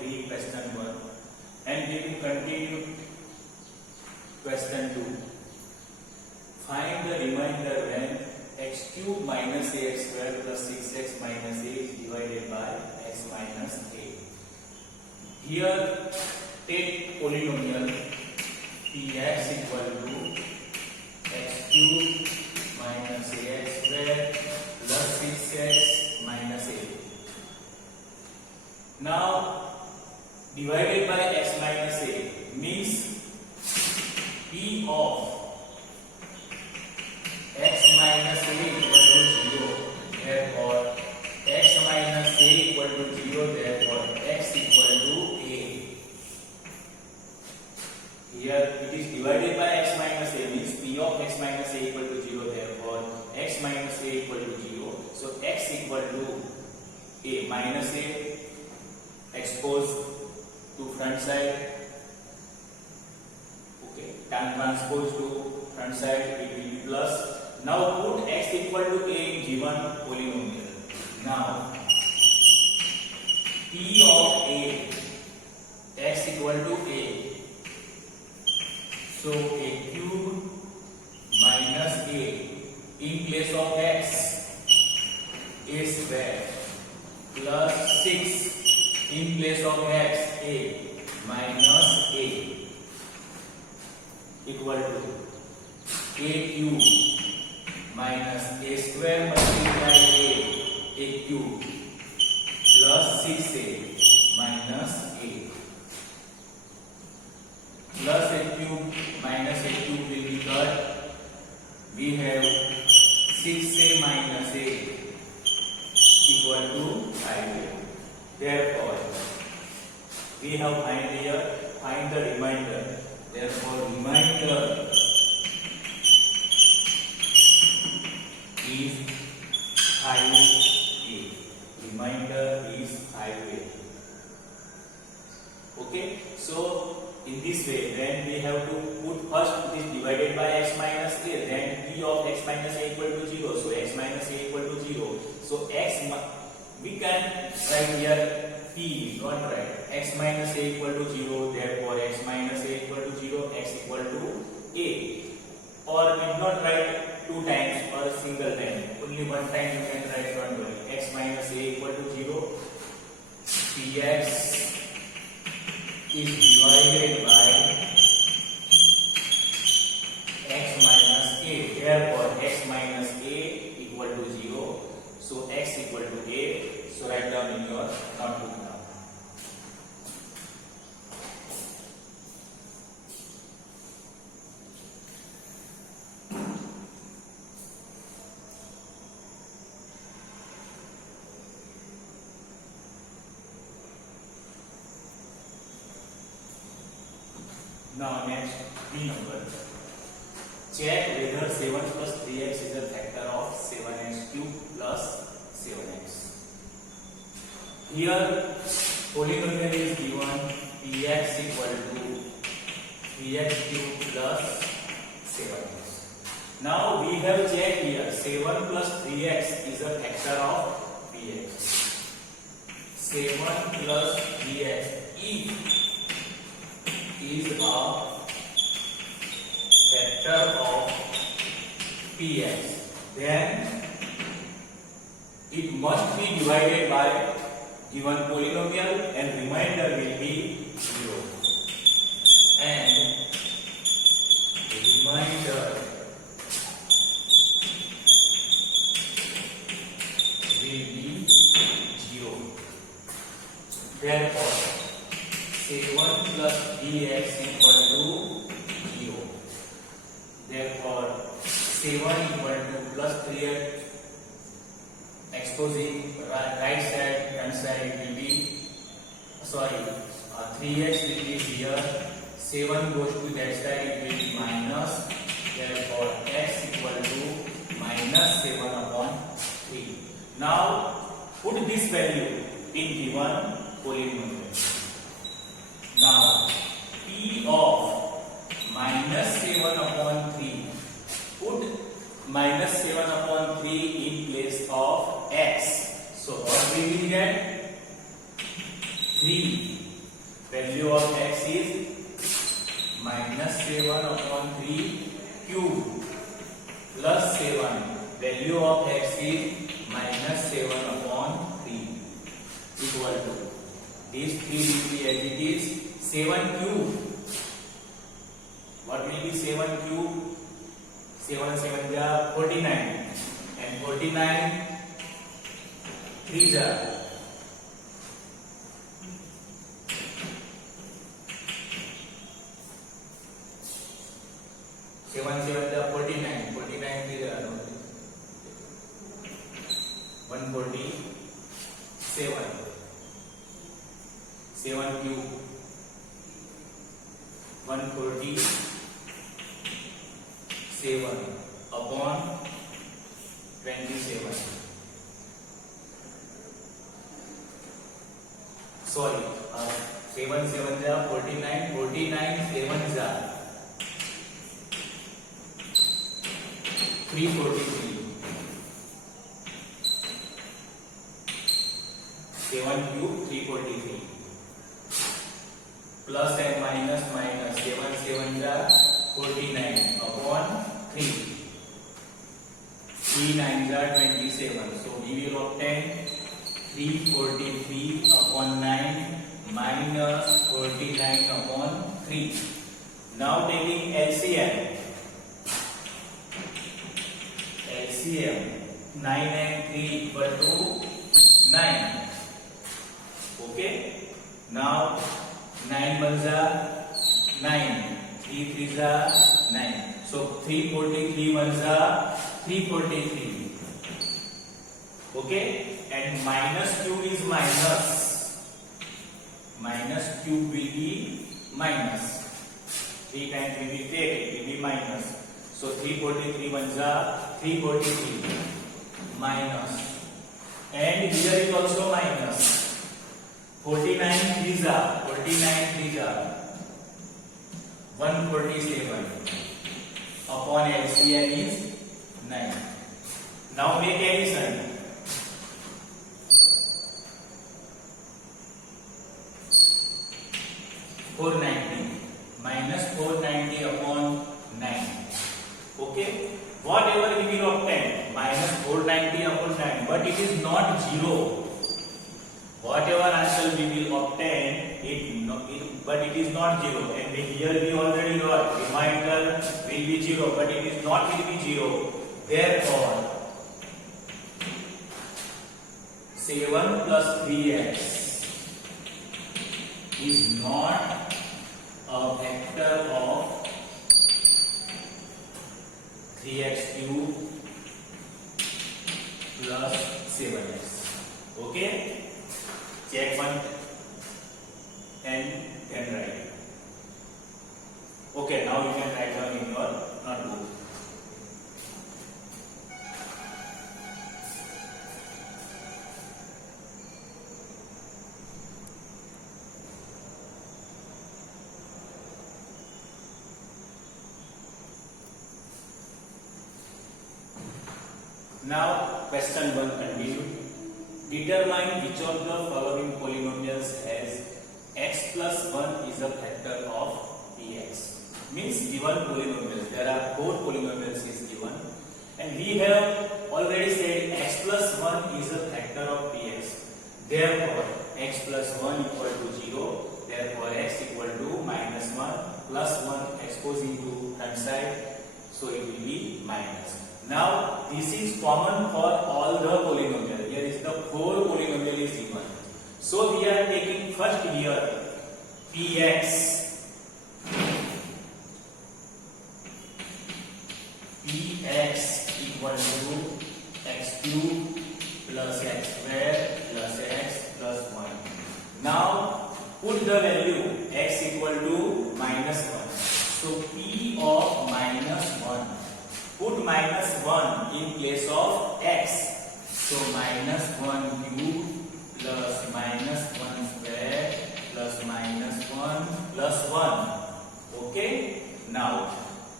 3 question 1 and we will continue question 2. Find the remainder when x cube minus ax square plus 6x minus a is divided by x minus a. Here take polynomial px equal to x cube minus ax square plus 6x minus a. Now divided by x minus a means p of x minus a equal to 0. Therefore x minus a equal to 0. Therefore x equal to a. Here it is divided by x minus a means p of x minus a equal to 0. Therefore x minus a equal to 0. So x equal to a minus a exposed to front side. Okay, transpose to front side, it will be plus. Now put x equal to a in given polynomial. Now p of a, x equal to a. So a cube minus a in place of x a square plus 6 in place of x a minus a equal to a cube minus a square multiply a cube plus 6a minus a plus a cube minus a cube will be cut. We have 6a minus a equal to 5a. Therefore we have find the remainder. Therefore remainder is 5a. Remainder is 5a. Okay, so in this way, then we have to put first this divided by x minus a, then p of x minus a equal to 0. So x minus a equal to 0. So we can write here p, not write x minus a equal to 0. Therefore x minus a equal to 0, x equal to a. Or we not write two times or a single time. Only one time you can write, don't worry. X minus a equal to 0. Px is divided by x minus a. Therefore x minus a equal to 0. So x equal to a. So write down in your notebook now. Now next, B number. Check whether 7 plus 3x is a factor of 7x cube plus 7x. Here polynomial is given px equal to 3x cube plus 7x. Now we have checked here 7 plus 3x is a factor of px. 7 plus 3x is a factor of px, then it must be divided by given polynomial and remainder will be 0. And remainder will be 0. Therefore 7 plus 3x equal to 0. Therefore 7 equal to plus 3x exposing right side, front side, it will be 3x will be here, 7 goes to that side, it will be minus. Therefore x equal to minus 7 upon 3. Now put this value in given polynomial. Now p of minus 7 upon 3, put minus 7 upon 3 in place of x. So what we will get? 3 value of x is minus 7 upon 3 cube plus 7, value of x is minus 7 upon 3 equal to these 3 will be as it is 7 cube. What will be 7 cube? 7 7 ja 49 and 49 3 ja 7 7 ja 49 49 3 ja 147 7 cube 147 upon 27. Sorry, 7 7 ja 49 49 7 ja 343 7 cube 343 plus and minus minus 7 7 ja 49 upon 3 3 9 ja 27. So we will obtain 343 upon 9 minus 49 upon 3. Now taking LCM 9 and 3 equal to 9. Okay, now 9 1 ja 9, 3 3 ja 9. So 343 1 ja 343. Okay, and minus cube is minus. Minus cube will be minus. 3 times we will take it will be minus. So 343 1 ja 343 minus. And here is also minus. 49 3 ja 147 upon LCM is 9. Now make addition. 490 minus 490 upon 9. Okay, whatever we will obtain minus 490 upon 9, but it is not 0. Whatever answer we will obtain, but it is not 0. And here we already got remainder will be 0, but it is not will be 0. Therefore, 7 plus 3x is not a vector of 3x cube plus 7x. Okay? Check one and then write. Okay, now you can write down in your notebook. Now, question 1 continued. Determine which of the following polynomials has x plus 1 is a factor of px. Means given polynomials. There are 4 polynomials is given. And we have already said x plus 1 is a factor of px. Therefore, x plus 1 equal to 0. Therefore, x equal to minus 1 plus 1 x goes into front side. So, it will be minus. Now, this is common for all the polynomial. Here is the 4 polynomial is given. So, we are taking first here px. Px equal to x cube plus x square plus x plus 1. Now, put the value x equal to minus 1. So, p of minus 1. Put minus 1 in place of x. So minus 1 cube plus minus 1 square plus minus 1 plus 1. Okay. Now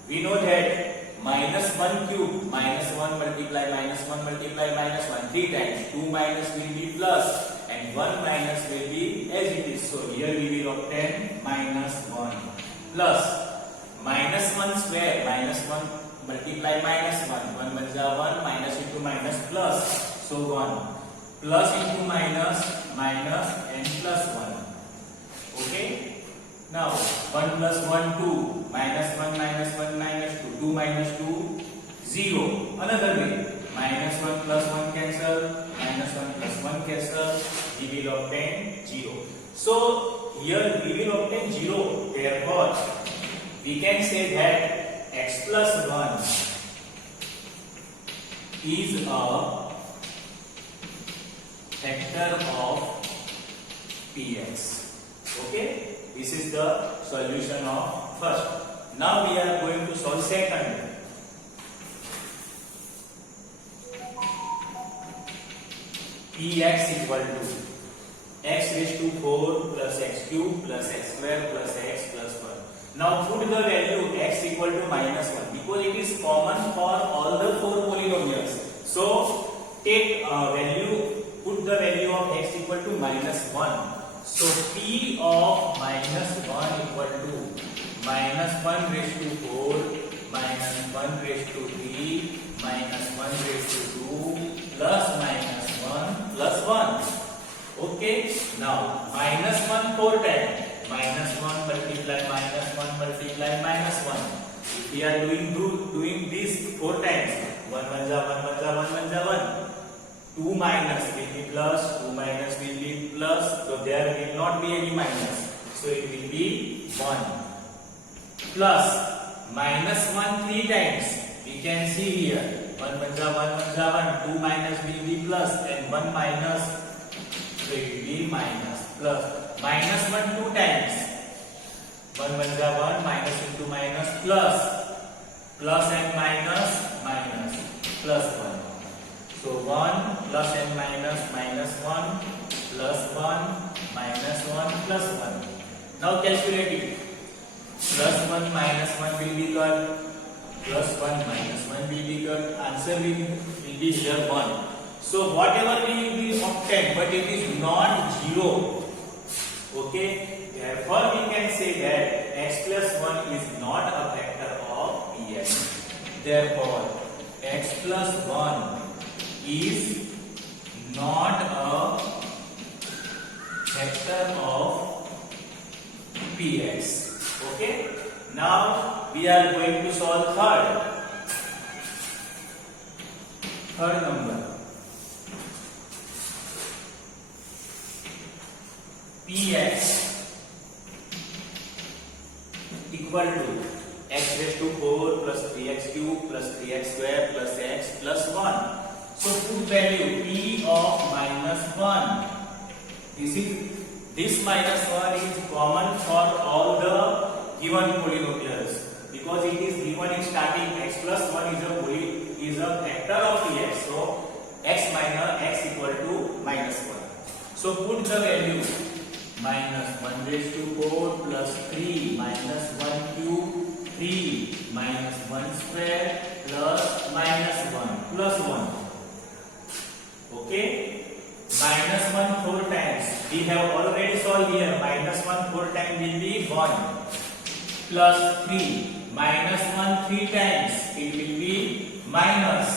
we know that minus 1 cube, minus 1 multiply minus 1 multiply minus 1 3 times. 2 minus will be plus and and 1 minus will be as it is. So here we will obtain minus 1 plus minus 1 square, minus 1 multiply minus 1, 1 1 minus into minus plus, so 1 plus into minus, minus and plus 1. Okay, now 1 plus 1 2, minus 1 minus 1 minus 2, 2 minus 2 0. Another way, minus 1 plus 1 cancel, minus 1 plus 1 cancel, we will obtain 0. So here we will obtain 0. Therefore we can say that x plus 1 is a factor of px. Okay, this is the solution of first. Now we are going to solve second. Px equal to x raised to 4 plus x cube plus x square plus x plus 1. Now put the value x equal to minus 1 because it is common for all the 4 polynomials. So take value, put the value of x equal to minus 1. So p of minus 1 equal to minus 1 raised to 4 minus 1 raised to 3 minus 1 raised to 2 plus minus 1 plus 1. Okay, now minus 1 4 times, minus 1 multiply minus 1 multiply minus 1. If we are doing this 4 times, 1 1 ja 1 1 ja 1 1 ja 1. 2 minus will be plus, 2 minus will be plus, so there will not be any minus, so it will be 1 plus minus 1 3 times. We can see here 1 1 ja 1 1 ja 1, 2 minus will be plus and 1 minus, so it will be minus plus minus 1 2 times. 1 1 ja 1 minus into minus plus, plus and minus, minus plus 1. So 1 plus and minus, minus 1 plus 1 minus 1 plus 1. Now calculate it. Plus 1 minus 1 will be cut. Plus 1 minus 1 will be cut. Answer will be here 1. So whatever we obtain, but it is not 0. Okay. Therefore we can say that x plus 1 is not a factor of px. Therefore x plus 1 is not a factor of px. Okay. Now we are going to solve third number. Px equal to x raised to 4 plus 3x cube plus 3x square plus x plus 1. So put value p of minus 1. This minus 1 is common for all the given polynomials because it is given in starting. X plus 1 is a factor of px. So x minus x equal to minus 1. So put the value minus 1 raised to 4 plus 3 minus 1 cube 3 minus 1 square plus minus 1 plus 1. Okay, minus 1 4 times. We have already solved here. Minus 1 4 times will be 1 plus 3 minus 1 3 times. It will be minus.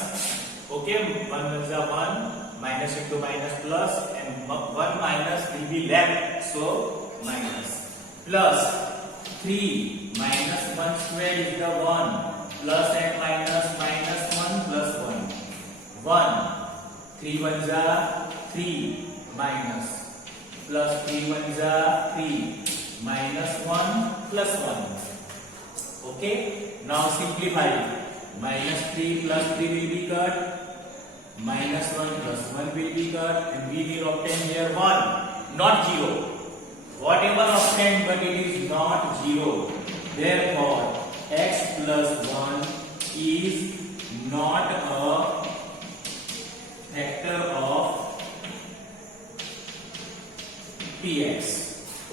Okay, 1 1 ja 1 minus into minus plus and 1 minus will be left. So minus plus 3 minus 1 square is the 1 plus and minus minus 1 plus 1 1 3 1 ja 3 minus plus 3 1 ja 3 minus 1 plus 1. Okay, now simplify. Minus 3 plus 3 will be cut, minus 1 plus 1 will be cut, and we will obtain here 1, not 0. Whatever obtained, but it is not 0. Therefore x plus 1 is not a factor of px.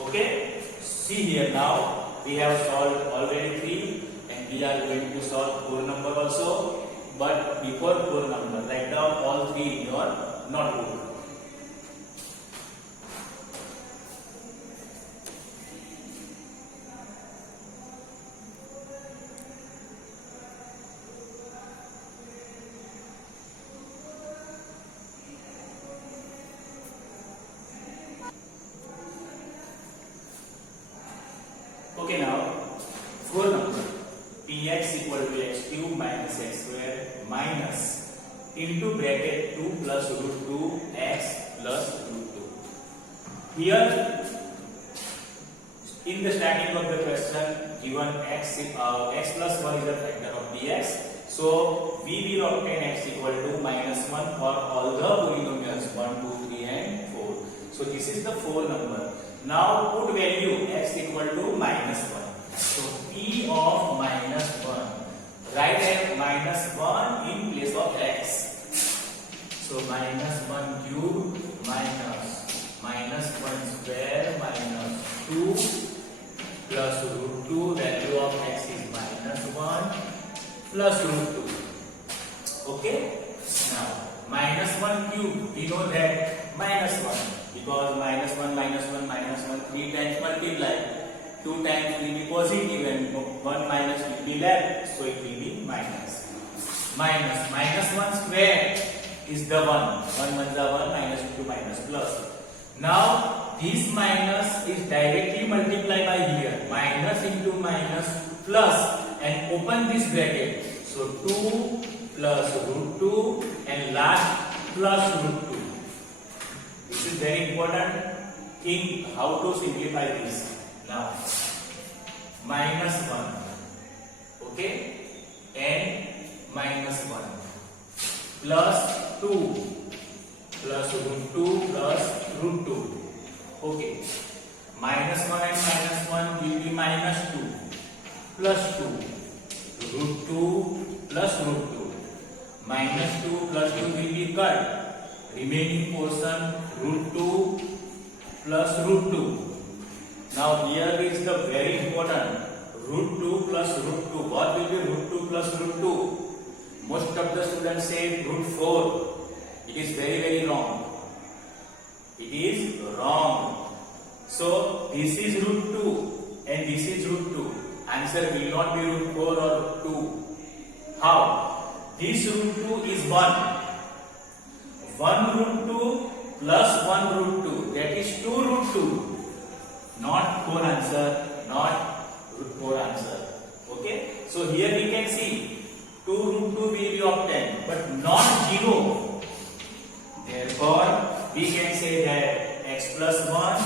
Okay, see here now we have solved already 3 and we are going to solve 4 number also. But before 4 number, write down all 3 in your notebook. Okay, now fourth number px equal to x cube minus x square minus into bracket 2 plus root 2 x plus root 2. Here in the starting of the question given x plus 1 is a factor of dx, so we will obtain x equal to minus 1 for all the polynomials 1, 2, 3 and 4. So this is the 4 number. Now put value x equal to minus 1. So p of minus 1, write as minus 1 in place of x. So minus 1 cube minus 1 square minus 2 plus root 2, value of x is minus 1 plus root 2. Okay? Now minus 1 cube, we know that minus 1 because minus 1 minus 1 minus 1 3 times multiply. 2 times will be positive and 1 minus will be left, so it will be minus. Minus 1 square is the 1. 1 1 is 1, minus 2 minus plus. Now this minus is directly multiplied by here. Minus into minus plus and open this bracket. So 2 plus root 2 and last plus root 2. This is very important thing how to simplify this. Now minus 1, okay, and minus 1 plus 2 plus root 2 plus root 2. Okay, minus 1 and minus 1 will be minus 2 plus 2 root 2 plus root 2. Minus 2 plus 2 will be cut. Remaining portion root 2 plus root 2. Now here is the very important root 2 plus root 2. What will be root 2 plus root 2? Most of the students say root 4. It is very wrong. It is wrong. So this is root 2 and this is root 2. Answer will not be root 4 or 2. How? This root 2 is 1. 1 root 2 plus 1 root 2. That is 2 root 2. Not 4 answer, not root 4 answer. Okay? So here we can see 2 root 2 will be obtained, but not 0. Therefore, we can say that x plus 1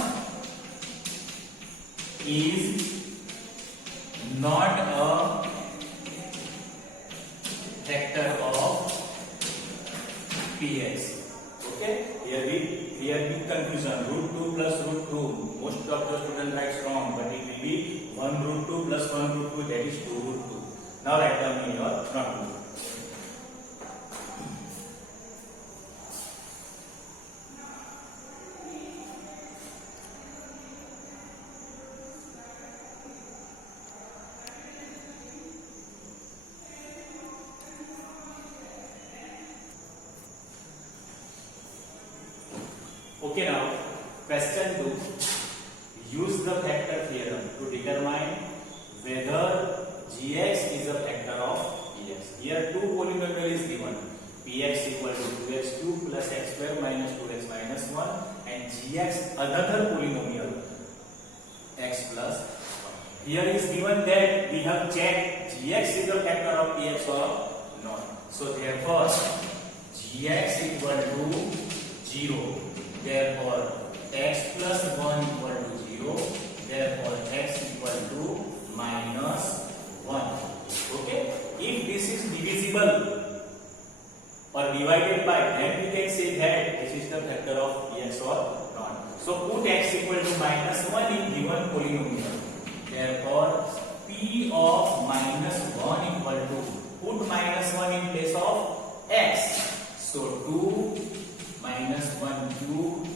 is not a factor of px. Okay? Here big confusion. Root 2 plus root 2. Most of the students write wrong, but it will be 1 root 2 plus 1 root 2, that is 2 root 2. Now write down in your notebook. Okay, now question 2. Use the factor theorem to determine whether gx is a factor of px. Here two polynomial is given. Px equal to 2x cube plus x square minus 2x minus 1 and gx another polynomial x plus 1. Here is given that we have checked gx is a factor of px or not. So therefore gx equal to 0. Therefore x plus 1 equal to 0. Therefore x equal to minus 1. Okay? If this is divisible or divided by, then we can say that this is the factor of px or not. So put x equal to minus 1 in given polynomial. Therefore p of minus 1 equal to, put minus 1 in place of x. So 2 minus 1 cube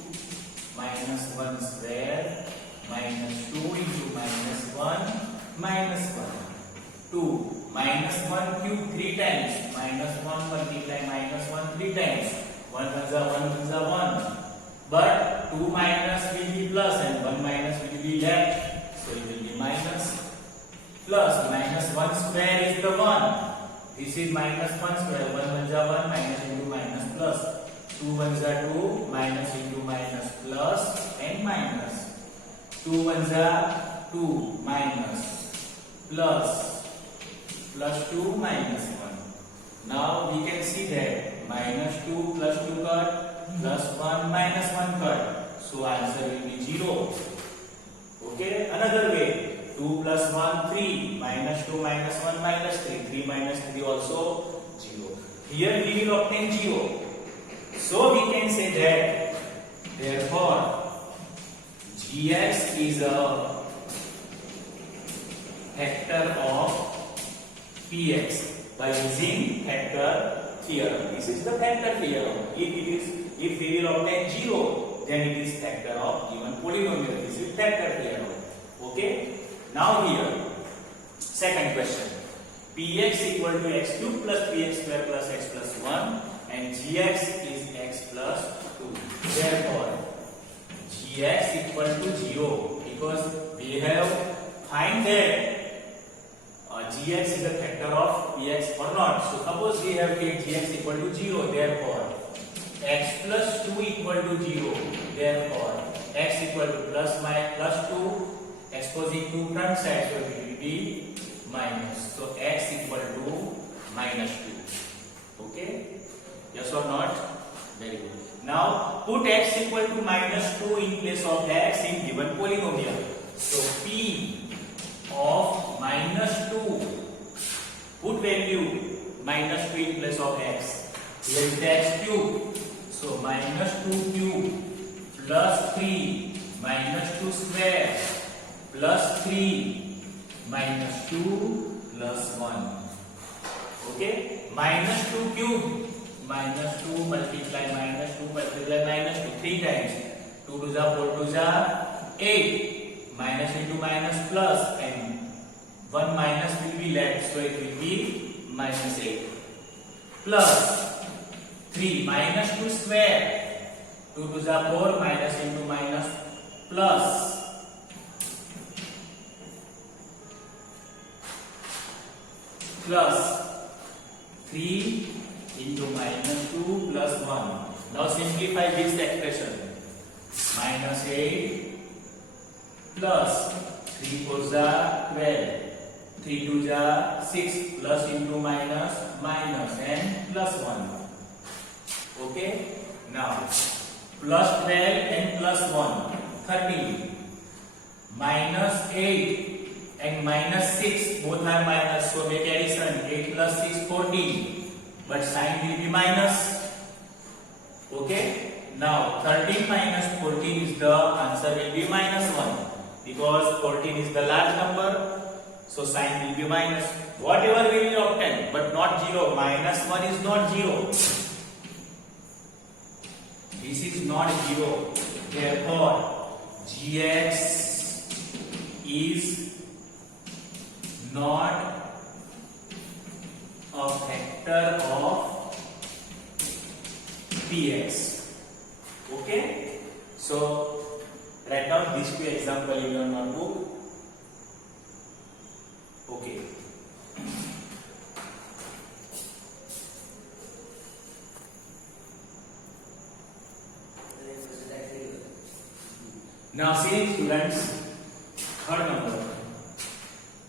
minus 1 square minus 2 into minus 1 minus 1. 2 minus 1 cube 3 times, minus 1 multiply minus 1 3 times. 1 is a 1 is a 1. But 2 minus will be plus and 1 minus will be left. So it will be minus plus minus 1 square is the 1. This is minus 1 square. 1 is a 1 minus into minus plus. 2 ones are 2 minus into minus plus and minus. 2 ones are 2 minus plus 2 minus 1. Now we can see that minus 2 plus 2 cut plus 1 minus 1 cut. So answer will be 0. Okay, another way. 2 plus 1 3 minus 2 minus 1 minus 3 3 minus 3 also 0. Here we will obtain 0. So we can say that therefore gx is a factor of px by using factor theorem. This is the factor theorem. If we will obtain 0, then it is factor of given polynomial. This is factor theorem. Okay. Now here, second question. Px equal to x cube plus px square plus x plus 1 and gx is x plus 2. Therefore, gx equal to 0 because we have find that gx is a factor of px or not. So suppose we have take gx equal to 0. Therefore, x plus 2 equal to 0. Therefore, x equal to plus 2. Exposing to front side, so it will be minus. So x equal to minus 2. Okay? Yes or not? Very good. Now put x equal to minus 2 in place of x in given polynomial. So p of minus 2, put value minus 2 in place of x. Here is the x cube. So minus 2 cube plus 3 minus 2 square plus 3 minus 2 plus 1. Okay? Minus 2 cube. Minus 2 multiply minus 2 multiply minus 2. 3 times. 2 to the 4 to the 8. Minus into minus plus. And 1 minus will be left. So it will be minus 8. Plus 3 minus 2 square. 2 to the 4 minus into minus plus. Plus 3 into minus 2 plus 1. Now simplify this expression. Minus 8 plus 3 4 are 12. 3 2 are 6 plus into minus minus and plus 1. Okay. Now plus 12 and plus 1. 13. Minus 8. And minus 6, both are minus, so make addition. 8 plus 6, 14. But sign will be minus. Okay? Now, 13 minus 14 is the answer will be minus 1. Because 14 is the large number, so sign will be minus. Whatever we will obtain, but not 0. Minus 1 is not 0. This is not 0. Therefore, gx is not a factor of px. Okay? So, write down these two examples in your notebook. Okay. Now see students, third number.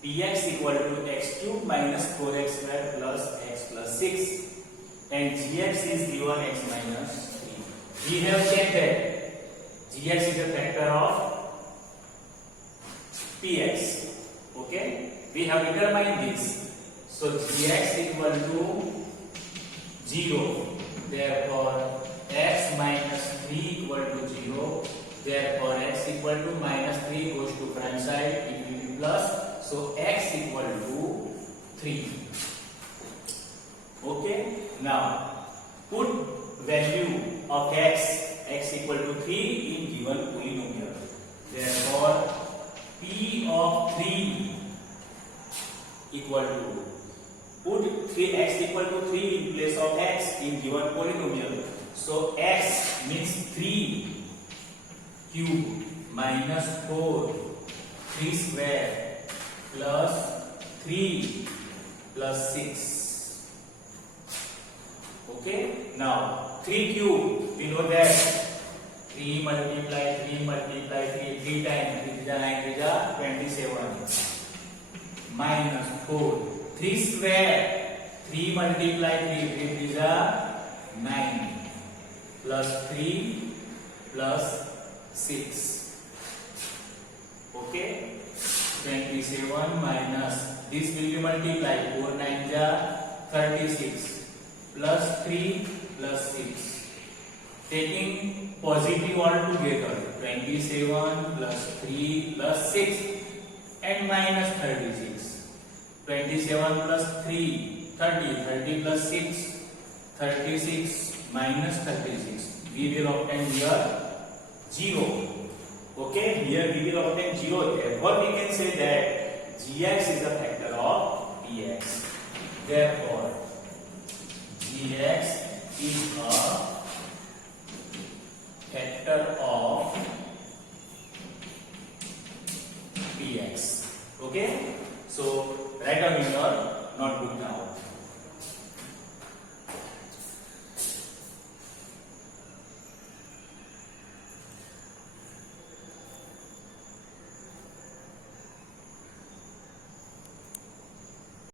Px equal to x cube minus 4x square plus x plus 6 and gx is given x minus 3. We have checked that gx is a factor of px. Okay, we have determined this. So gx equal to 0. Therefore x minus 3 equal to 0. Therefore x equal to minus 3 goes to front side. It will be plus. So x equal to 3. Okay. Now put value of x equal to 3 in given polynomial. Therefore p of 3 equal to, put 3x equal to 3 in place of x in given polynomial. So x means 3 cube minus 4 3 square plus 3 plus 6. Okay. Now 3 cube, we know that 3 multiply 3 multiply 3 3 times 3 is 9 is 27 minus 4 3 square 3 multiply 3 3 is 9 plus 3 plus 6. Okay, 27 minus this will be multiplied 4 9 is 36 plus 3 plus 6. Taking positive all together 27 plus 3 plus 6 and minus 36. 27 plus 3 30 30 plus 6 36 minus 36. We will obtain here 0. Okay, here we will obtain 0. Therefore we can say that gx is a factor of px. Therefore gx is a